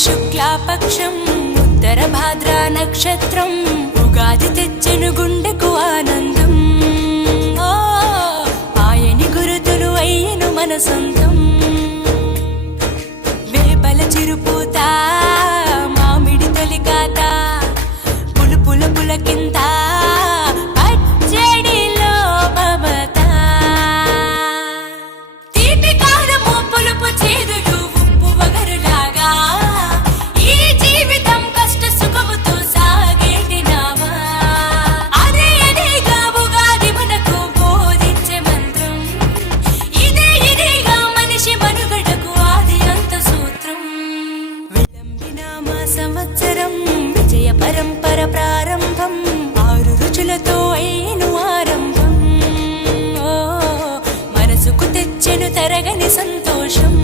శుక్లాపక్షం ఉత్తర భాద్రా నక్షత్రం ఉగాది తెచ్చెను గుండెకు ఆనందం. ఆయని గురుతులు అయ్యను మన సొంతం. వేపల చిరుపూత మామిడి తొలికాత పులుపుల పులకింత పచ్చడిలో మమత. తీపి కారము పులుపు చేదులు ఉప్పు వగరులాగా ఈ జీవితం కష్ట సుఖముతో సాగేటి నావా. అదే అదేగా ఉగాది మనకు బోధించే మంత్రం. ఇదేగా మనిషి మనుగడకు ఆది అంత సూత్రం. విలంబినామ సంవత్సరం విజయ పరంపర ప్రారంభం. 6 రుచులతో అయ్యను ఆరంభం. మనసుకు తెచ్చెను తరగని సంతోషం.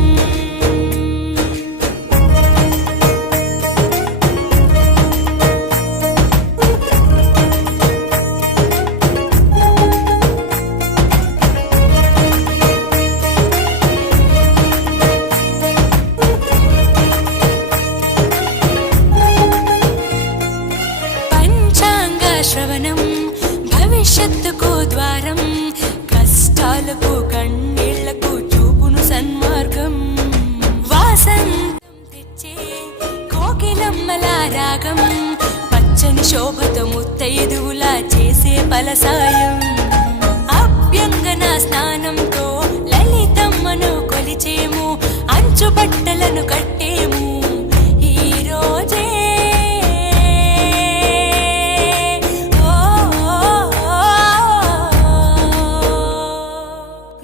పంచాంగ శ్రవణం భవిష్యత్తుకు ద్వారం. కష్టాలకు కన్నీళ్లకు చూపును సన్మార్గం. వాసంతం తెచ్చే కోకిలమ్మల రాగం. పచ్చని శోభతో ముత్తైదువులా చేసే ఫలసాయం. అభ్యంగన స్నానంతో లలితమ్మను కొలిచేము. అంచు బట్టలను కట్టేము ఈ రోజే.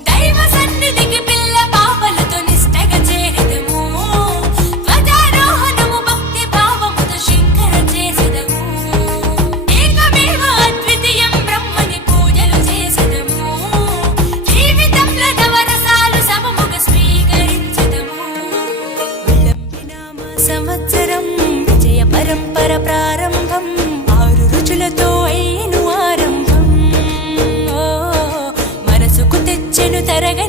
దైవ సన్నిధికి పిల్ల పాపలతో నిష్టగా చేరెదము. ధ్వజారోహణము భక్తి భావముతో శంకర చేసెదము. ఏకమేవ అద్వితీయం బ్రహ్మని పూజలు చేసెదము. జీవితంలో నవరసాలు సమముగా స్వీకరించెదము. విలంబినామ సంవత్సరం విజయ పరంపర ప్రారంభం. 6 రుచులతో అయ్యను ఆరంభం. మనసుకు తెచ్చెను తరగ